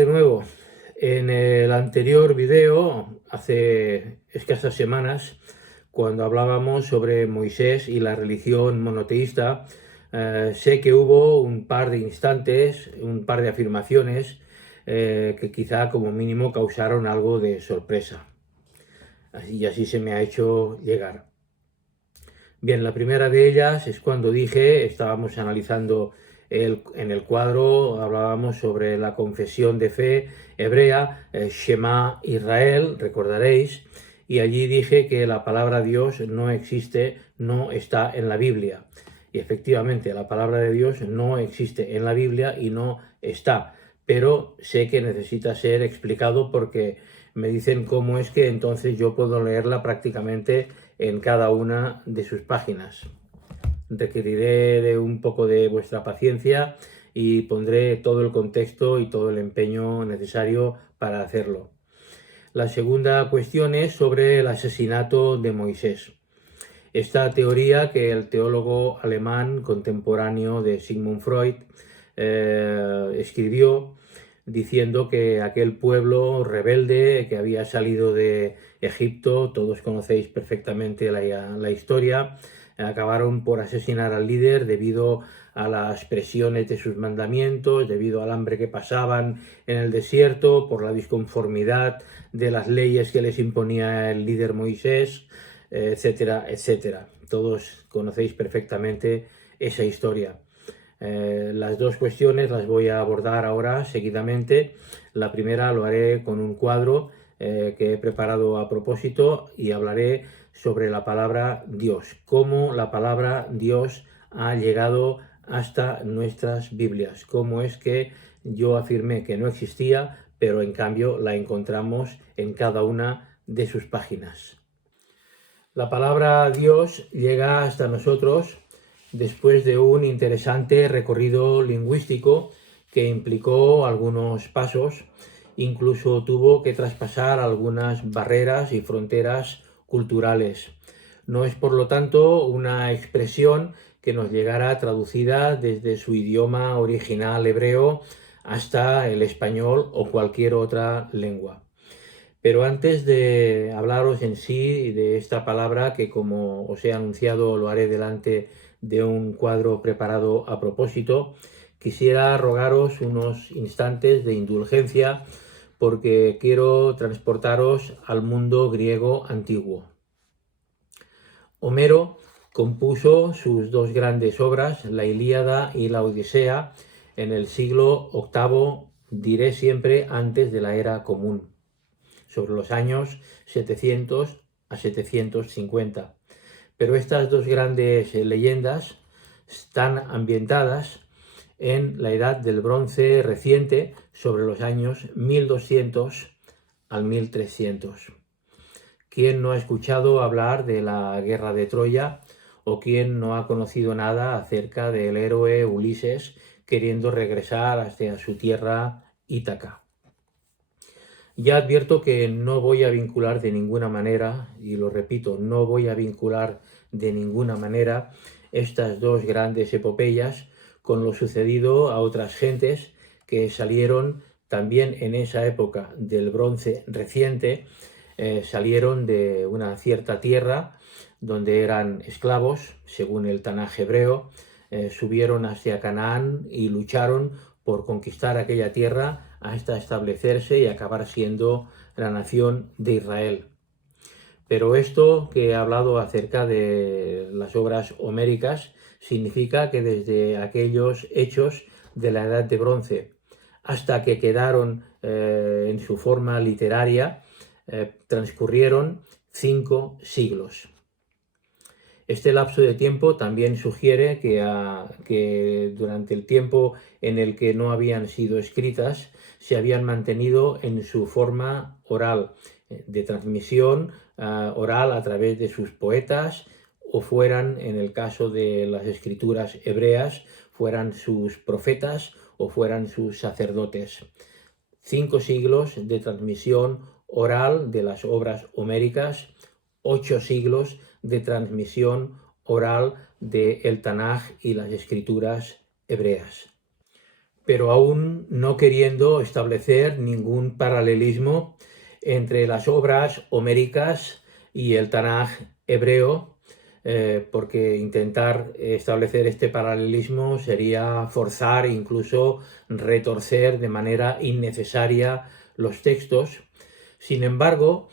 de nuevo. En el anterior video, hace escasas semanas, cuando hablábamos sobre Moisés y la religión monoteísta, sé que hubo un par de instantes, un par de afirmaciones que quizá como mínimo causaron algo de sorpresa. Y así se me ha hecho llegar. Bien, la primera de ellas es cuando dije, estábamos analizando en el cuadro, hablábamos sobre la confesión de fe hebrea, Shema Israel, recordaréis, y allí dije que la palabra Dios no existe, no está en la Biblia. Y efectivamente, la palabra de Dios no existe en la Biblia y no está, pero sé que necesita ser explicado porque me dicen cómo es que entonces yo puedo leerla prácticamente en cada una de sus páginas. Requeriré de un poco de vuestra paciencia y pondré todo el contexto y todo el empeño necesario para hacerlo. La segunda cuestión es sobre el asesinato de Moisés. Esta teoría que el teólogo alemán contemporáneo de Sigmund Freud escribió diciendo que aquel pueblo rebelde que había salido de Egipto, todos conocéis perfectamente la historia, acabaron por asesinar al líder debido a las presiones de sus mandamientos, debido al hambre que pasaban en el desierto, por la disconformidad de las leyes que les imponía el líder Moisés, etcétera, etcétera. Todos conocéis perfectamente esa historia. Las dos cuestiones las voy a abordar ahora seguidamente. La primera lo haré con un cuadro que he preparado a propósito y hablaré sobre la palabra Dios, cómo la palabra Dios ha llegado hasta nuestras Biblias, cómo es que yo afirmé que no existía, pero en cambio la encontramos en cada una de sus páginas. La palabra Dios llega hasta nosotros después de un interesante recorrido lingüístico que implicó algunos pasos, incluso tuvo que traspasar algunas barreras y fronteras culturales. No es, por lo tanto, una expresión que nos llegara traducida desde su idioma original hebreo hasta el español o cualquier otra lengua. Pero antes de hablaros en sí de esta palabra, que como os he anunciado lo haré delante de un cuadro preparado a propósito, quisiera rogaros unos instantes de indulgencia porque quiero transportaros al mundo griego antiguo. Homero compuso sus dos grandes obras, la Ilíada y la Odisea, en el siglo VIII, diré siempre antes de la era común, sobre los años 700 a 750. Pero estas dos grandes leyendas están ambientadas en la edad del bronce reciente, sobre los años 1200 al 1300. ¿Quién no ha escuchado hablar de la guerra de Troya o quién no ha conocido nada acerca del héroe Ulises queriendo regresar hacia su tierra Ítaca? Ya advierto que no voy a vincular de ninguna manera, y lo repito, no voy a vincular de ninguna manera estas dos grandes epopeyas con lo sucedido a otras gentes que salieron también en esa época del bronce reciente, salieron de una cierta tierra donde eran esclavos, según el Tanaj hebreo, subieron hacia Canaán y lucharon por conquistar aquella tierra hasta establecerse y acabar siendo la nación de Israel. Pero esto que he hablado acerca de las obras homéricas significa que desde aquellos hechos de la Edad de Bronce hasta que quedaron en su forma literaria, transcurrieron 5 siglos. Este lapso de tiempo también sugiere que durante el tiempo en el que no habían sido escritas, se habían mantenido en su forma oral, de transmisión oral a través de sus poetas, o fueran, en el caso de las escrituras hebreas, fueran sus profetas o fueran sus sacerdotes. 5 siglos de transmisión oral de las obras homéricas, 8 siglos de transmisión oral del Tanaj y las escrituras hebreas. pero aún no queriendo establecer ningún paralelismo entre las obras homéricas y el Tanaj hebreo, porque intentar establecer este paralelismo sería forzar e incluso retorcer de manera innecesaria los textos. Sin embargo,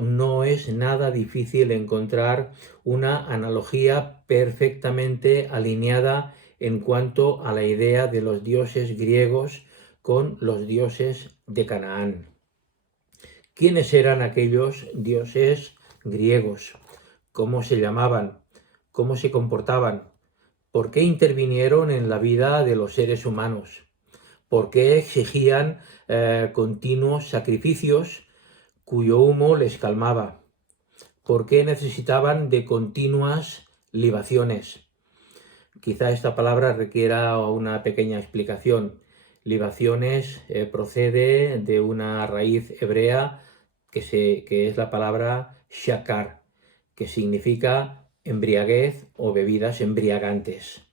no es nada difícil encontrar una analogía perfectamente alineada en cuanto a la idea de los dioses griegos con los dioses de Canaán. ¿Quiénes eran aquellos dioses griegos? ¿Cómo se llamaban? ¿Cómo se comportaban? ¿Por qué intervinieron en la vida de los seres humanos? ¿Por qué exigían continuos sacrificios cuyo humo les calmaba? ¿Por qué necesitaban de continuas libaciones? Quizá esta palabra requiera una pequeña explicación. Libaciones procede de una raíz hebrea que es la palabra shakar, que significa embriaguez o bebidas embriagantes.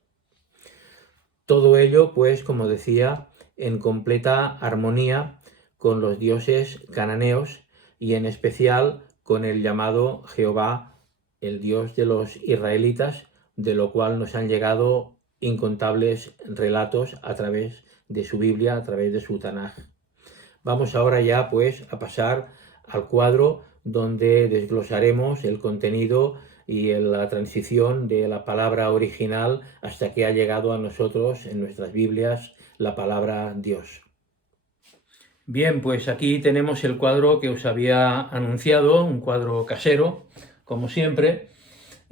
Todo ello, pues, como decía, en completa armonía con los dioses cananeos y en especial con el llamado Jehová, el Dios de los israelitas, de lo cual nos han llegado incontables relatos a través de su Biblia, a través de su Tanaj. Vamos ahora ya, pues, a pasar al cuadro donde desglosaremos el contenido y la transición de la palabra original hasta que ha llegado a nosotros en nuestras Biblias la palabra Dios. Bien, pues aquí tenemos el cuadro que os había anunciado, un cuadro casero, como siempre,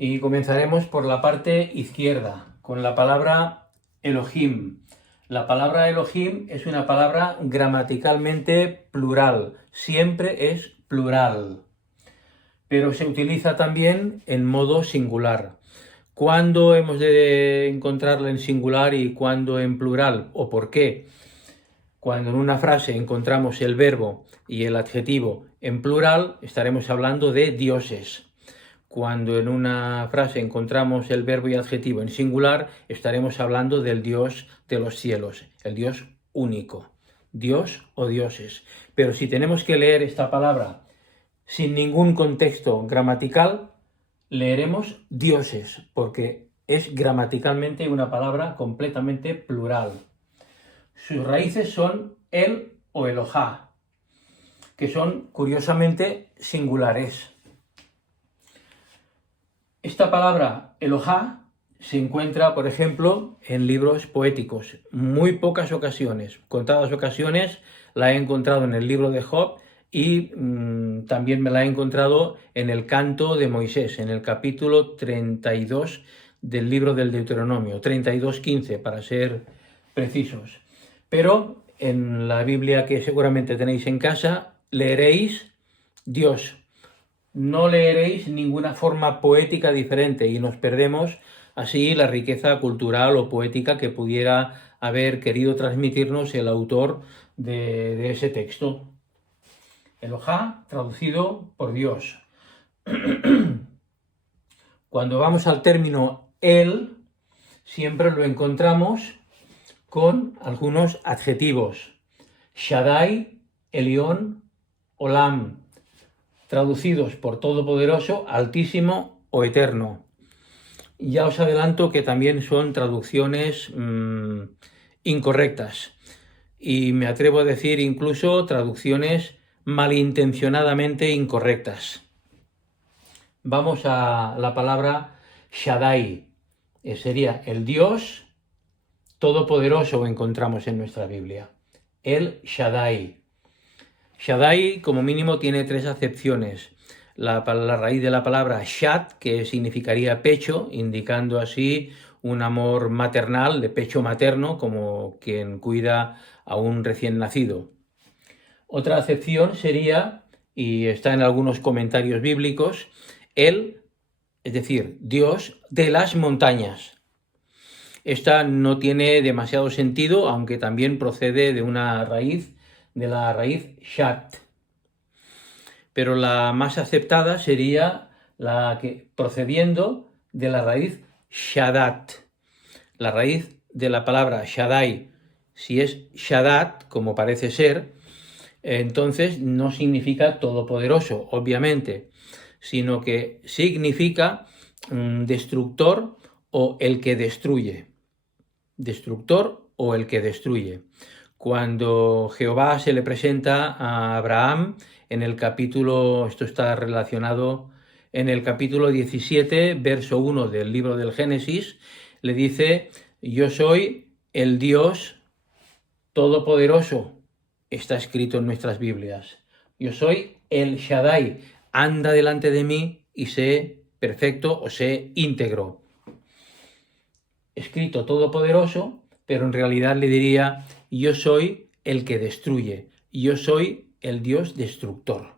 y comenzaremos por la parte izquierda, con la palabra Elohim. La palabra Elohim es una palabra gramaticalmente plural, siempre es plural, pero se utiliza también en modo singular. ¿Cuándo hemos de encontrarla en singular y cuándo en plural? ¿O por qué? Cuando en una frase encontramos el verbo y el adjetivo en plural, estaremos hablando de dioses. Cuando en una frase encontramos el verbo y adjetivo en singular, estaremos hablando del Dios de los cielos, el Dios único, Dios o dioses. Pero si tenemos que leer esta palabra sin ningún contexto gramatical, leeremos dioses, porque es gramaticalmente una palabra completamente plural. Sus raíces son el o Elohá, que son curiosamente singulares. Esta palabra Elohá se encuentra, por ejemplo, en libros poéticos. Muy pocas ocasiones, contadas ocasiones, la he encontrado en el libro de Job y también me la he encontrado en el Canto de Moisés, en el capítulo 32 del libro del Deuteronomio, 32:15 para ser precisos. Pero en la Biblia que seguramente tenéis en casa, leeréis Dios. No leeréis ninguna forma poética diferente y nos perdemos así la riqueza cultural o poética que pudiera haber querido transmitirnos el autor de ese texto. Elohá, traducido por Dios. Cuando vamos al término el, siempre lo encontramos con algunos adjetivos. Shaddai, Elión, Olam, traducidos por Todopoderoso, Altísimo o Eterno. Ya os adelanto que también son traducciones incorrectas y me atrevo a decir incluso traducciones malintencionadamente incorrectas. Vamos a la palabra Shaddai, sería el Dios Todopoderoso que encontramos en nuestra Biblia, el Shaddai. Shaddai, como mínimo, tiene tres acepciones. La raíz de la palabra Shad, que significaría pecho, indicando así un amor maternal, de pecho materno, como quien cuida a un recién nacido. Otra acepción sería, y está en algunos comentarios bíblicos, el, es decir, Dios de las montañas. Esta no tiene demasiado sentido, aunque también procede de una raíz, de la raíz Shat. Pero la más aceptada sería la que procediendo de la raíz Shadat. La raíz de la palabra Shaddai Si es Shaddad, como parece ser, entonces no significa todopoderoso, obviamente, sino que significa destructor o el que destruye. Destructor o el que destruye. Cuando Jehová se le presenta a Abraham en el capítulo, esto está relacionado en el capítulo 17, verso 1 del libro del Génesis, le dice: yo soy el Dios todopoderoso. Está escrito en nuestras Biblias. Yo soy el Shaddai. Anda delante de mí y sé perfecto o sé íntegro. Escrito todopoderoso, pero en realidad le diría: yo soy el que destruye. Yo soy el Dios destructor.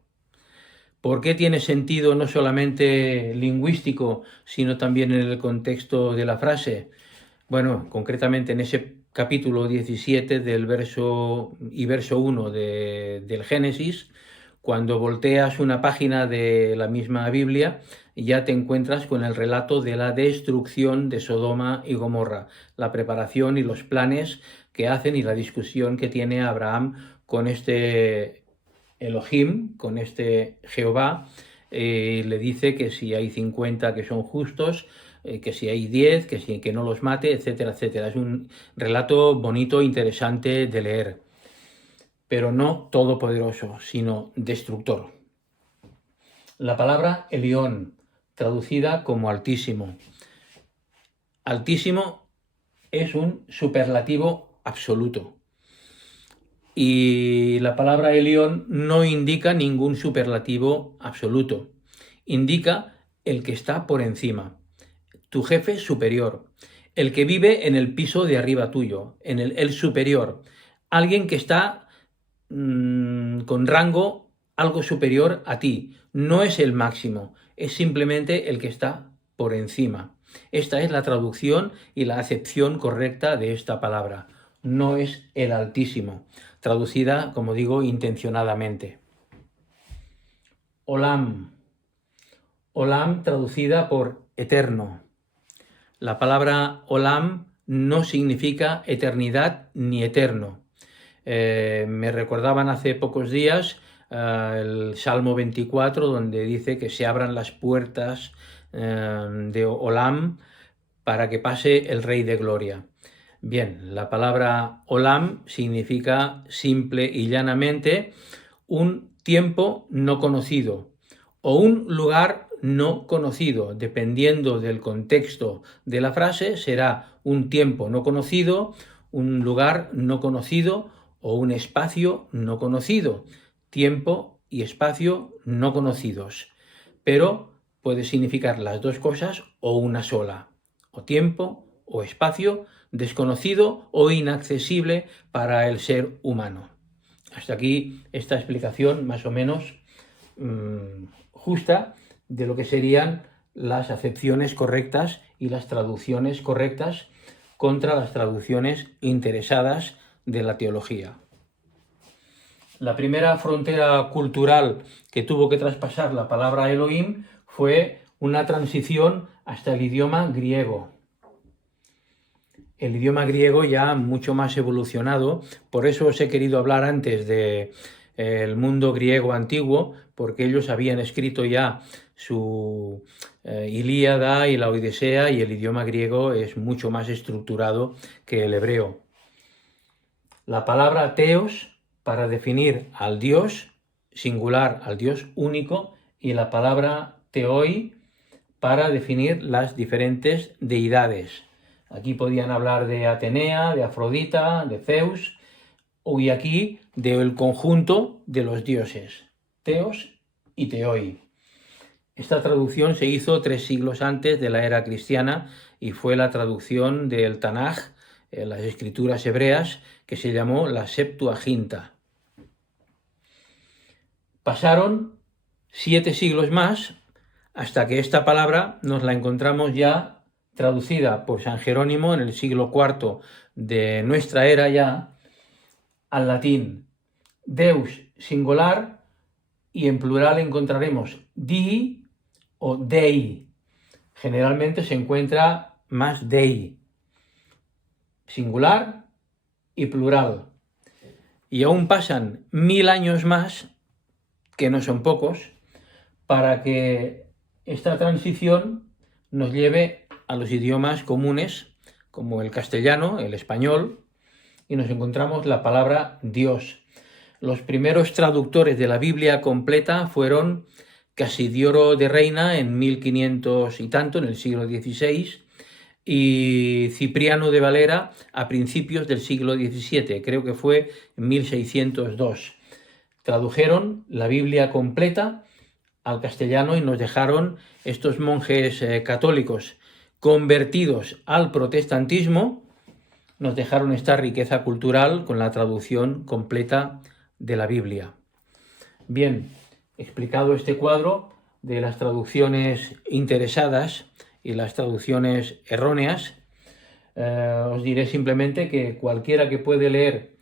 ¿Por qué tiene sentido no solamente lingüístico, sino también en el contexto de la frase? Bueno, concretamente en ese capítulo 17 del verso 1 del Génesis, cuando volteas una página de la misma Biblia, ya te encuentras con el relato de la destrucción de Sodoma y Gomorra, la preparación y los planes que hacen y la discusión que tiene Abraham con este Elohim, con este Jehová. Le dice que si hay 50 que son justos, que si hay 10, que no los mate, etcétera, etcétera. Es un relato bonito, interesante de leer, pero no todopoderoso, sino destructor. La palabra Elión, traducida como altísimo. Altísimo es un superlativo absoluto. Y la palabra Elión no indica ningún superlativo absoluto. Indica el que está por encima, tu jefe superior, el que vive en el piso de arriba tuyo, en el superior, alguien que está con rango algo superior a ti. No es el máximo, es simplemente el que está por encima. Esta es la traducción y la acepción correcta de esta palabra. No es el Altísimo, traducida, como digo, intencionadamente. Olam. Olam traducida por eterno. La palabra Olam no significa eternidad ni eterno. Me recordaban hace pocos días el Salmo 24, donde dice que se abran las puertas de Olam para que pase el Rey de Gloria. Bien, la palabra Olam significa simple y llanamente un tiempo no conocido o un lugar no conocido. Dependiendo del contexto de la frase, será un tiempo no conocido, un lugar no conocido o un espacio no conocido. Tiempo y espacio no conocidos. Pero puede significar las dos cosas o una sola. O tiempo o espacio desconocido o inaccesible para el ser humano. Hasta aquí esta explicación más o menos justa de lo que serían las acepciones correctas y las traducciones correctas contra las traducciones interesadas de la teología. La primera frontera cultural que tuvo que traspasar la palabra Elohim fue una transición hasta el idioma griego. El idioma griego ya mucho más evolucionado, por eso os he querido hablar antes del mundo griego antiguo, porque ellos habían escrito ya su Ilíada y la Odisea, y el idioma griego es mucho más estructurado que el hebreo. La palabra teos para definir al Dios singular, al Dios único, y la palabra teoi para definir las diferentes deidades. Aquí podían hablar de Atenea, de Afrodita, de Zeus, y aquí del conjunto de los dioses, teos y teoi. Esta traducción se hizo 3 siglos antes de la era cristiana y fue la traducción del Tanaj, las escrituras hebreas, que se llamó la Septuaginta. Pasaron 7 siglos más hasta que esta palabra nos la encontramos ya traducida por San Jerónimo en el siglo IV de nuestra era ya al latín. Deus singular, y en plural encontraremos Dii o Dei. Generalmente se encuentra más Dei. Singular, y plural. Y aún pasan 1000 años más, que no son pocos, para que esta transición nos lleve a los idiomas comunes, como el castellano, el español, y nos encontramos la palabra Dios. Los primeros traductores de la Biblia completa fueron Casidioro de Reina en 1500 y tanto, en el siglo XVI, y Cipriano de Valera a principios del siglo XVII, creo que fue en 1602. Tradujeron la Biblia completa al castellano y nos dejaron estos monjes católicos convertidos al protestantismo, nos dejaron esta riqueza cultural con la traducción completa de la Biblia. Bien, explicado este cuadro de las traducciones interesadas y las traducciones erróneas, os diré simplemente que cualquiera que puede leer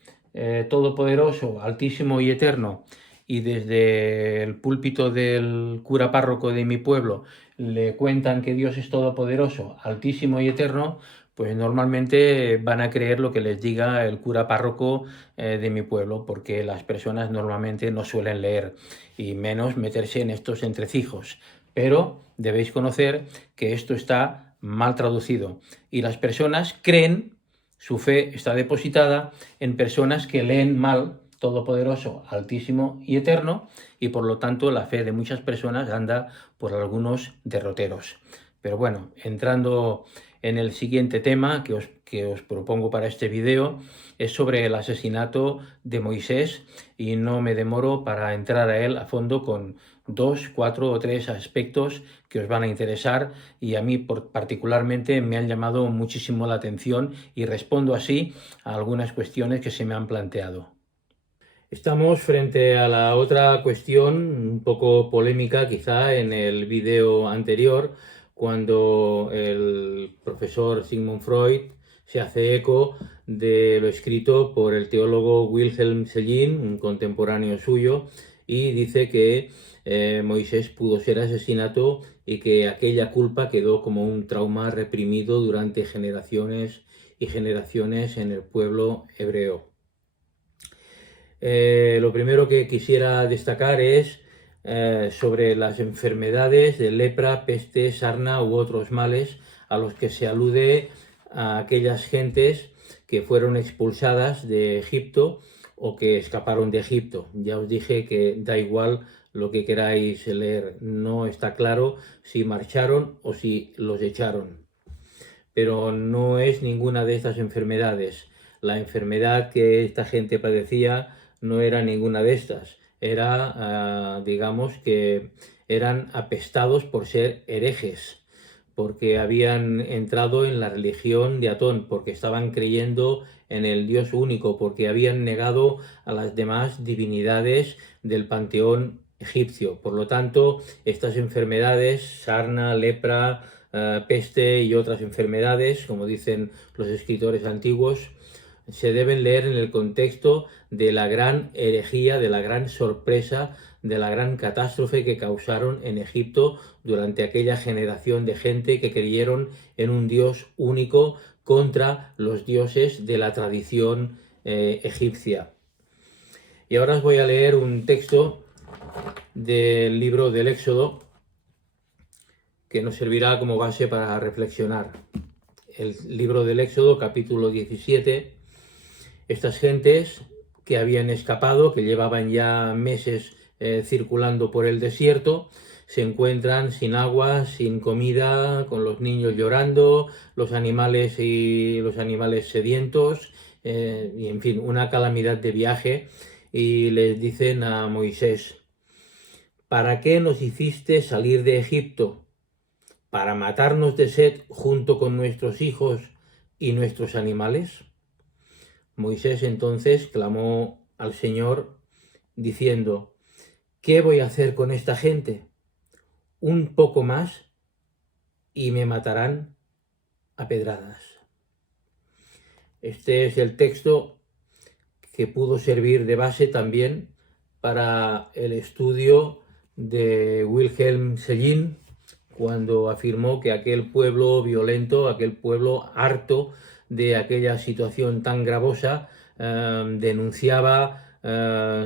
Todopoderoso, Altísimo y Eterno, y desde el púlpito del cura párroco de mi pueblo le cuentan que Dios es todopoderoso, altísimo y eterno, pues normalmente van a creer lo que les diga el cura párroco de mi pueblo, porque las personas normalmente no suelen leer y menos meterse en estos entrecijos. Pero debéis conocer que esto está mal traducido y las personas creen, su fe está depositada en personas que leen mal Todopoderoso, Altísimo y Eterno, y por lo tanto la fe de muchas personas anda por algunos derroteros. Pero bueno, entrando en el siguiente tema que os propongo para este video, es sobre el asesinato de Moisés, y no me demoro para entrar a él a fondo con 2, 4 o 3 aspectos que os van a interesar y a mí particularmente me han llamado muchísimo la atención, y respondo así a algunas cuestiones que se me han planteado. Estamos frente a la otra cuestión, un poco polémica quizá en el video anterior, cuando el profesor Sigmund Freud se hace eco de lo escrito por el teólogo Wilhelm Schelling, un contemporáneo suyo, y dice que Moisés pudo ser asesinado y que aquella culpa quedó como un trauma reprimido durante generaciones y generaciones en el pueblo hebreo. Lo primero que quisiera destacar es sobre las enfermedades de lepra, peste, sarna u otros males a los que se alude a aquellas gentes que fueron expulsadas de Egipto o que escaparon de Egipto. Ya os dije que da igual lo que queráis leer, no está claro si marcharon o si los echaron. Pero no es ninguna de estas enfermedades. La enfermedad que esta gente padecía no era ninguna de estas. Era, digamos, que eran apestados por ser herejes, porque habían entrado en la religión de Atón, porque estaban creyendo en el Dios único, porque habían negado a las demás divinidades del panteón egipcio. Por lo tanto, estas enfermedades, sarna, lepra, peste y otras enfermedades, como dicen los escritores antiguos, se deben leer en el contexto de la gran herejía, de la gran sorpresa, de la gran catástrofe que causaron en Egipto durante aquella generación de gente que creyeron en un Dios único contra los dioses de la tradición egipcia. Y ahora os voy a leer un texto del libro del Éxodo que nos servirá como base para reflexionar. El libro del Éxodo, capítulo 17. Estas gentes que habían escapado, que llevaban ya meses circulando por el desierto, se encuentran sin agua, sin comida, con los niños llorando, los animales sedientos, y en fin, una calamidad de viaje. Y les dicen a Moisés: ¿para qué nos hiciste salir de Egipto? ¿Para matarnos de sed junto con nuestros hijos y nuestros animales? Moisés entonces clamó al Señor diciendo: ¿qué voy a hacer con esta gente? Un poco más y me matarán a pedradas. Este es el texto que pudo servir de base también para el estudio de Wilhelm Schelling, cuando afirmó que aquel pueblo violento, aquel pueblo harto de aquella situación tan gravosa, denunciaba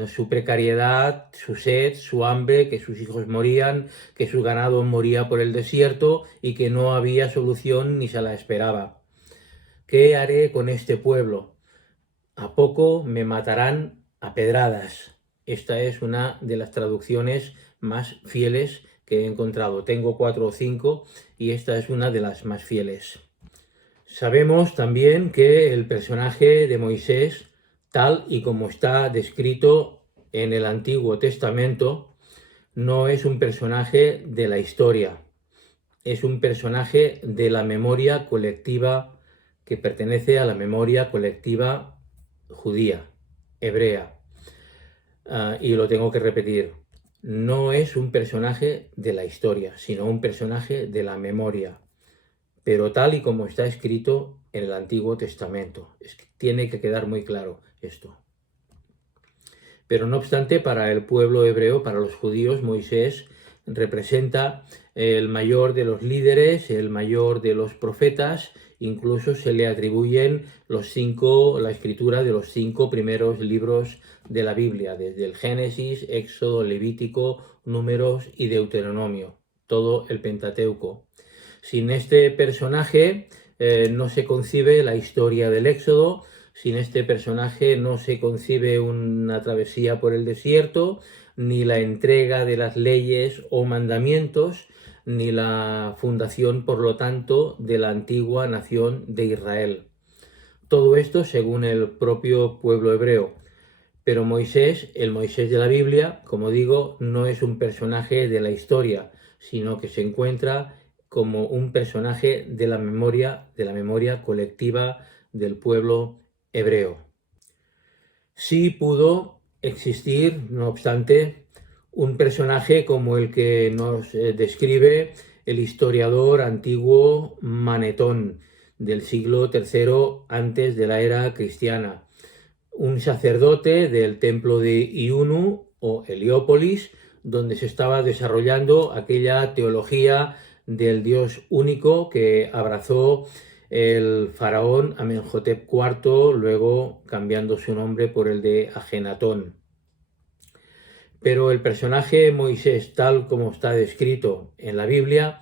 su precariedad, su sed, su hambre, que sus hijos morían, que su ganado moría por el desierto y que no había solución ni se la esperaba. ¿Qué haré con este pueblo? ¿A poco me matarán a pedradas? Esta es una de las traducciones más fieles que he encontrado. Tengo 4 o 5 y esta es una de las más fieles. Sabemos también que el personaje de Moisés, tal y como está descrito en el Antiguo Testamento, no es un personaje de la historia, es un personaje de la memoria colectiva que pertenece a la memoria colectiva judía, hebrea. Y lo tengo que repetir, no es un personaje de la historia, sino un personaje de la memoria, pero tal y como está escrito en el Antiguo Testamento. Es que tiene que quedar muy claro esto. Pero no obstante, para el pueblo hebreo, para los judíos, Moisés representa el mayor de los líderes, el mayor de los profetas. Incluso se le atribuyen la escritura de los 5 primeros libros de la Biblia, desde el Génesis, Éxodo, Levítico, Números y Deuteronomio, todo el Pentateuco. Sin este personaje no se concibe la historia del Éxodo. Sin este personaje no se concibe una travesía por el desierto, ni la entrega de las leyes o mandamientos, ni la fundación, por lo tanto, de la antigua nación de Israel. Todo esto según el propio pueblo hebreo. Pero Moisés, el Moisés de la Biblia, como digo, no es un personaje de la historia, sino que se encuentra como un personaje de la memoria colectiva del pueblo hebreo. Sí pudo existir, no obstante, un personaje como el que nos describe el historiador antiguo Manetón del siglo III antes de la era cristiana, un sacerdote del templo de Iunu o Heliópolis, donde se estaba desarrollando aquella teología del Dios único que abrazó el faraón Amenhotep IV, luego cambiando su nombre por el de Ajenatón. Pero el personaje Moisés, tal como está descrito en la Biblia,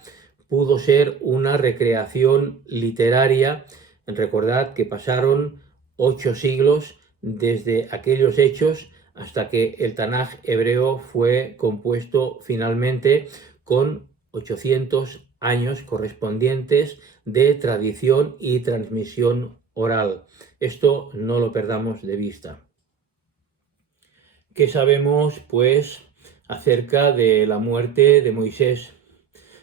pudo ser una recreación literaria. Recordad que pasaron 8 siglos desde aquellos hechos hasta que el Tanaj hebreo fue compuesto finalmente, con 800 años correspondientes de tradición y transmisión oral. Esto no lo perdamos de vista. ¿Qué sabemos, pues, acerca de la muerte de Moisés?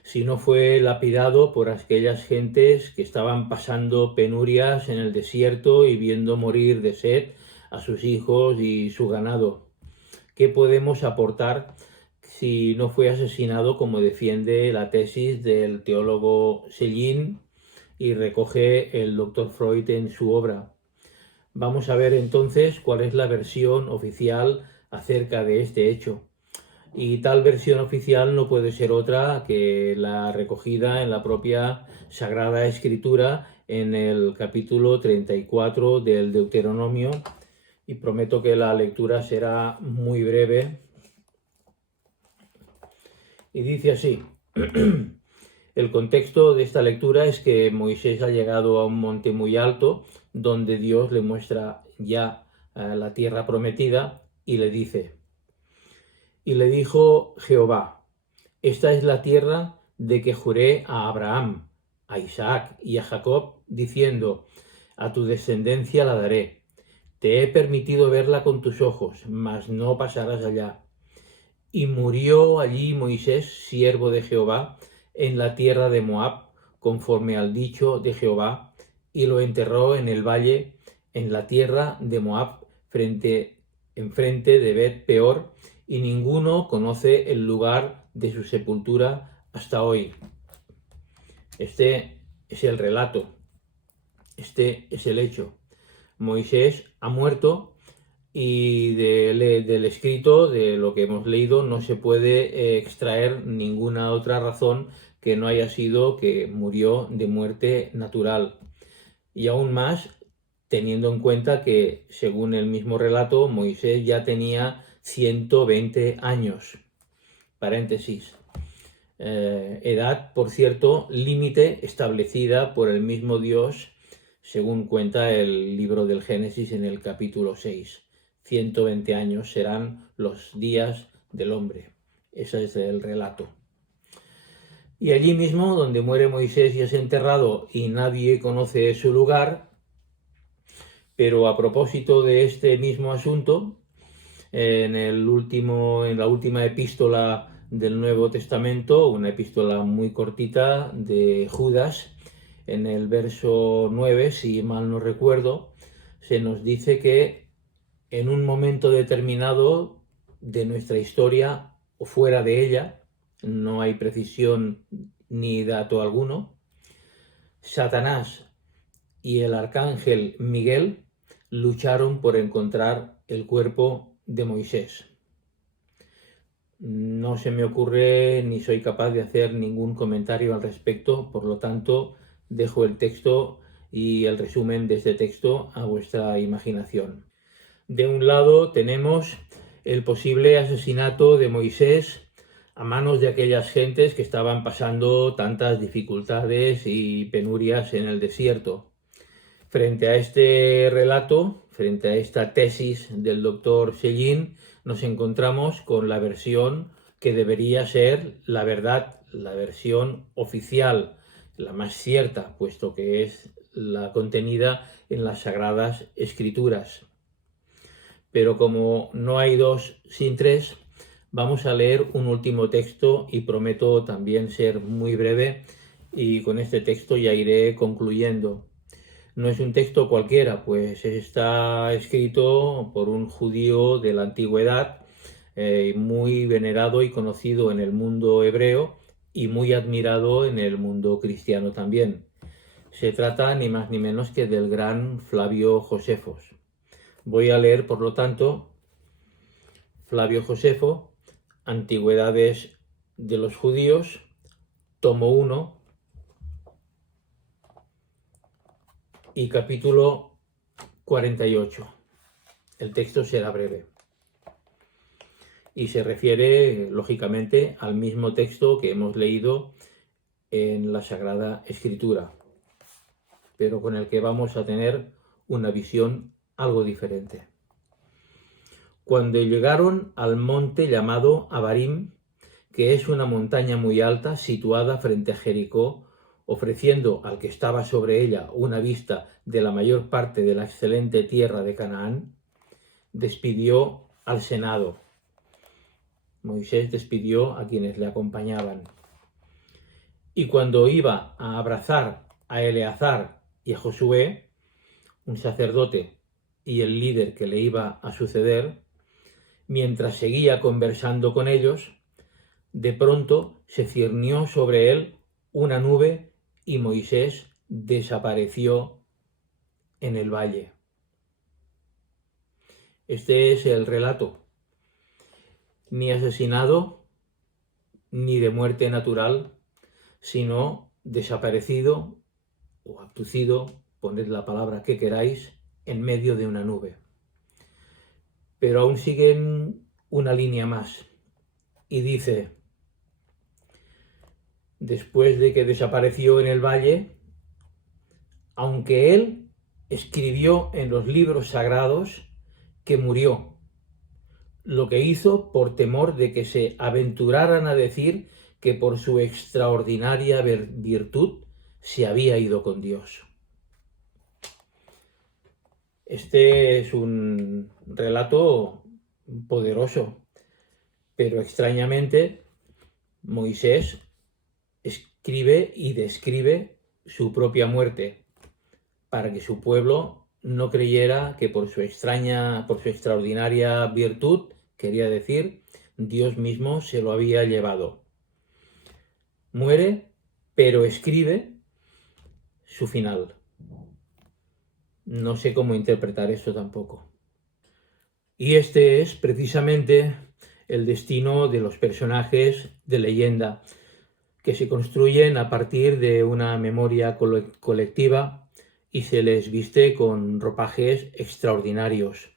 Si no fue lapidado por aquellas gentes que estaban pasando penurias en el desierto y viendo morir de sed a sus hijos y su ganado. ¿Qué podemos aportar si no fue asesinado, como defiende la tesis del teólogo Sellín y recoge el doctor Freud en su obra? Vamos a ver entonces cuál es la versión oficial acerca de este hecho. Y tal versión oficial no puede ser otra que la recogida en la propia Sagrada Escritura en el capítulo 34 del Deuteronomio, y prometo que la lectura será muy breve. Y dice así: el contexto de esta lectura es que Moisés ha llegado a un monte muy alto donde Dios le muestra ya la tierra prometida y le dice: y le dijo Jehová, esta es la tierra de que juré a Abraham, a Isaac y a Jacob, diciendo, a tu descendencia la daré. Te he permitido verla con tus ojos, mas no pasarás allá. Y murió allí Moisés, siervo de Jehová, en la tierra de Moab, conforme al dicho de Jehová, y lo enterró en el valle, en la tierra de Moab, enfrente de Bet Peor, y ninguno conoce el lugar de su sepultura hasta hoy. Este es el relato, este es el hecho. Moisés ha muerto, y del escrito, de lo que hemos leído, no se puede extraer ninguna otra razón que no haya sido que murió de muerte natural. Y aún más, teniendo en cuenta que, según el mismo relato, Moisés ya tenía 120 años. Paréntesis. Edad, por cierto, límite establecida por el mismo Dios, según cuenta el libro del Génesis en el capítulo 6. 120 años serán los días del hombre. Ese es el relato. Y allí mismo, donde muere Moisés y es enterrado y nadie conoce su lugar, pero a propósito de este mismo asunto, en la última epístola del Nuevo Testamento, una epístola muy cortita de Judas, en el verso 9, si mal no recuerdo, se nos dice que en un momento determinado de nuestra historia o fuera de ella, no hay precisión ni dato alguno, Satanás y el arcángel Miguel lucharon por encontrar el cuerpo de Moisés. No se me ocurre ni soy capaz de hacer ningún comentario al respecto, por lo tanto dejo el texto y el resumen de este texto a vuestra imaginación. De un lado tenemos el posible asesinato de Moisés a manos de aquellas gentes que estaban pasando tantas dificultades y penurias en el desierto. Frente a este relato, frente a esta tesis del doctor Sellín, nos encontramos con la versión que debería ser la verdad, la versión oficial, la más cierta, puesto que es la contenida en las Sagradas Escrituras. Pero como no hay dos sin tres, vamos a leer un último texto y prometo también ser muy breve, y con este texto ya iré concluyendo. No es un texto cualquiera, pues está escrito por un judío de la antigüedad, muy venerado y conocido en el mundo hebreo y muy admirado en el mundo cristiano también. Se trata ni más ni menos que del gran Flavio Josefos. Voy a leer, por lo tanto, Flavio Josefo, Antigüedades de los Judíos, tomo 1, y capítulo 48. El texto será breve y se refiere, lógicamente, al mismo texto que hemos leído en la Sagrada Escritura, pero con el que vamos a tener una visión algo diferente. Cuando llegaron al monte llamado Abarim, que es una montaña muy alta situada frente a Jericó, ofreciendo al que estaba sobre ella una vista de la mayor parte de la excelente tierra de Canaán, despidió al Senado. Moisés despidió a quienes le acompañaban. Y cuando iba a abrazar a Eleazar y a Josué, un sacerdote y el líder que le iba a suceder, mientras seguía conversando con ellos, de pronto se ciernó sobre él una nube y Moisés desapareció en el valle. Este es el relato, ni asesinado ni de muerte natural, sino desaparecido o abducido, poned la palabra que queráis, en medio de una nube. Pero aún siguen una línea más y dice: después de que desapareció en el valle, aunque él escribió en los libros sagrados que murió, lo que hizo por temor de que se aventuraran a decir que por su extraordinaria virtud se había ido con Dios. Este es un relato poderoso, pero extrañamente Moisés escribe y describe su propia muerte para que su pueblo no creyera que por su extraordinaria virtud, quería decir, Dios mismo se lo había llevado. Muere, pero escribe su final. No sé cómo interpretar esto tampoco. Y este es precisamente el destino de los personajes de leyenda que se construyen a partir de una memoria colectiva y se les viste con ropajes extraordinarios,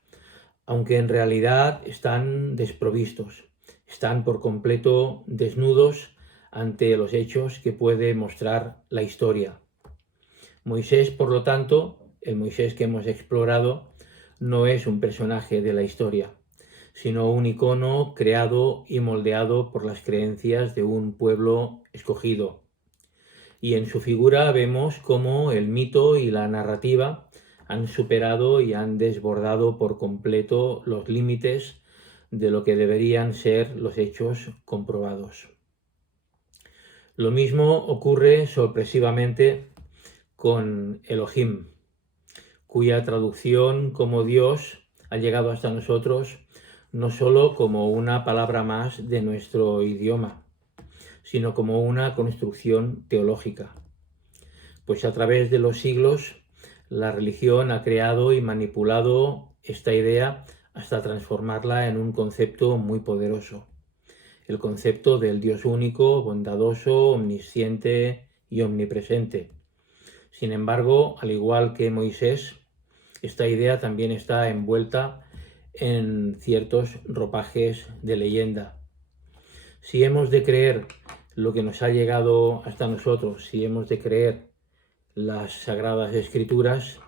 aunque en realidad están desprovistos, están por completo desnudos ante los hechos que puede mostrar la historia. Moisés, por lo tanto, el Moisés que hemos explorado, no es un personaje de la historia, sino un icono creado y moldeado por las creencias de un pueblo escogido. Y en su figura vemos cómo el mito y la narrativa han superado y han desbordado por completo los límites de lo que deberían ser los hechos comprobados. Lo mismo ocurre sorpresivamente con Elohim, cuya traducción como Dios ha llegado hasta nosotros no solo como una palabra más de nuestro idioma, sino como una construcción teológica. Pues a través de los siglos la religión ha creado y manipulado esta idea hasta transformarla en un concepto muy poderoso. El concepto del Dios único, bondadoso, omnisciente y omnipresente. Sin embargo, al igual que Moisés, esta idea también está envuelta en ciertos ropajes de leyenda. Si hemos de creer lo que nos ha llegado hasta nosotros, si hemos de creer las Sagradas Escrituras,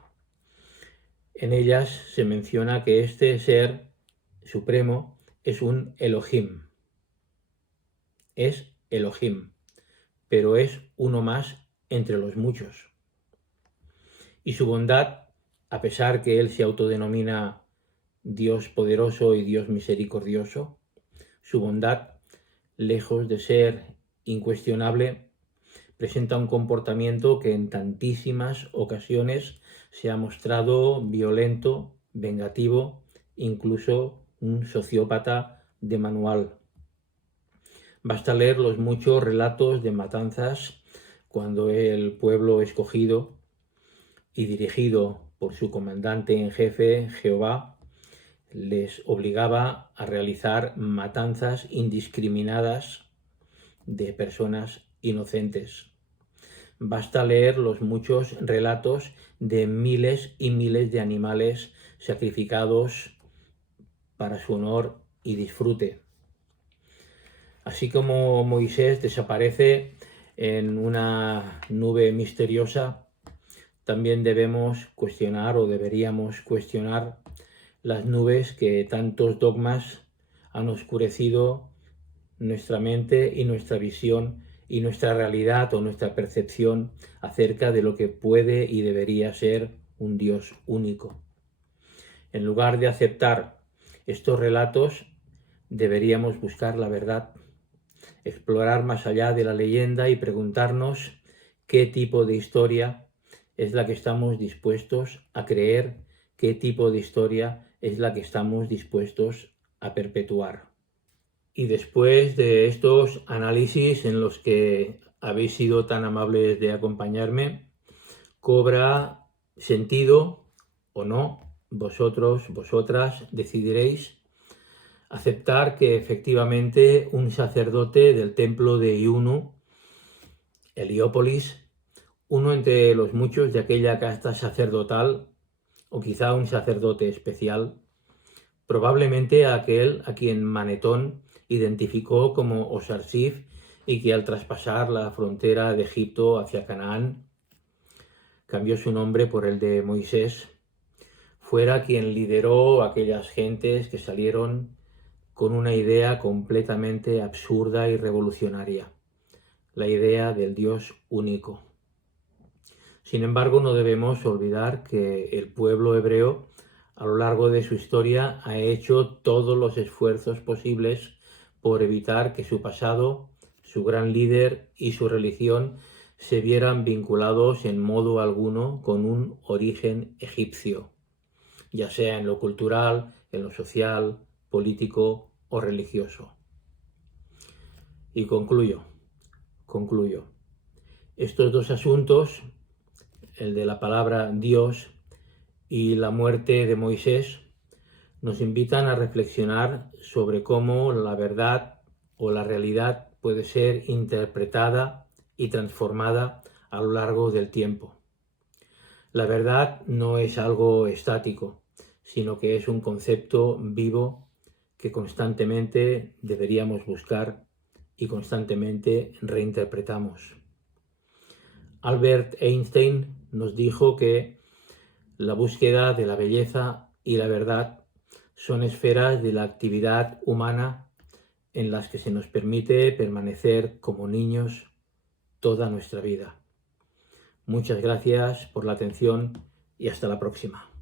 en ellas se menciona que este ser supremo es un Elohim. Es Elohim, pero es uno más entre los muchos. Y su bondad, a pesar que él se autodenomina Dios poderoso y Dios misericordioso, su bondad, lejos de ser incuestionable, presenta un comportamiento que en tantísimas ocasiones se ha mostrado violento, vengativo, incluso un sociópata de manual. Basta leer los muchos relatos de matanzas cuando el pueblo escogido y dirigido por su comandante en jefe, Jehová, les obligaba a realizar matanzas indiscriminadas de personas inocentes. Basta leer los muchos relatos de miles y miles de animales sacrificados para su honor y disfrute. Así como Moisés desaparece en una nube misteriosa, también debemos cuestionar o deberíamos cuestionar las nubes que tantos dogmas han oscurecido nuestra mente y nuestra visión y nuestra realidad o nuestra percepción acerca de lo que puede y debería ser un Dios único. En lugar de aceptar estos relatos, deberíamos buscar la verdad, explorar más allá de la leyenda y preguntarnos qué tipo de historia es la que estamos dispuestos a creer, qué tipo de historia es la que estamos dispuestos a perpetuar. Y después de estos análisis en los que habéis sido tan amables de acompañarme, cobra sentido o no, vosotros, vosotras decidiréis aceptar que efectivamente un sacerdote del templo de Iunu, Heliópolis, uno entre los muchos de aquella casta sacerdotal, o quizá un sacerdote especial, probablemente aquel a quien Manetón identificó como Osarsif y que al traspasar la frontera de Egipto hacia Canaán cambió su nombre por el de Moisés, fuera quien lideró a aquellas gentes que salieron con una idea completamente absurda y revolucionaria, la idea del Dios único. Sin embargo, no debemos olvidar que el pueblo hebreo a lo largo de su historia ha hecho todos los esfuerzos posibles por evitar que su pasado, su gran líder y su religión se vieran vinculados en modo alguno con un origen egipcio, ya sea en lo cultural, en lo social, político o religioso. Y concluyo. Estos dos asuntos, el de la palabra Dios y la muerte de Moisés, nos invitan a reflexionar sobre cómo la verdad o la realidad puede ser interpretada y transformada a lo largo del tiempo. La verdad no es algo estático, sino que es un concepto vivo que constantemente deberíamos buscar y constantemente reinterpretamos. Albert Einstein nos dijo que la búsqueda de la belleza y la verdad son esferas de la actividad humana en las que se nos permite permanecer como niños toda nuestra vida. Muchas gracias por la atención y hasta la próxima.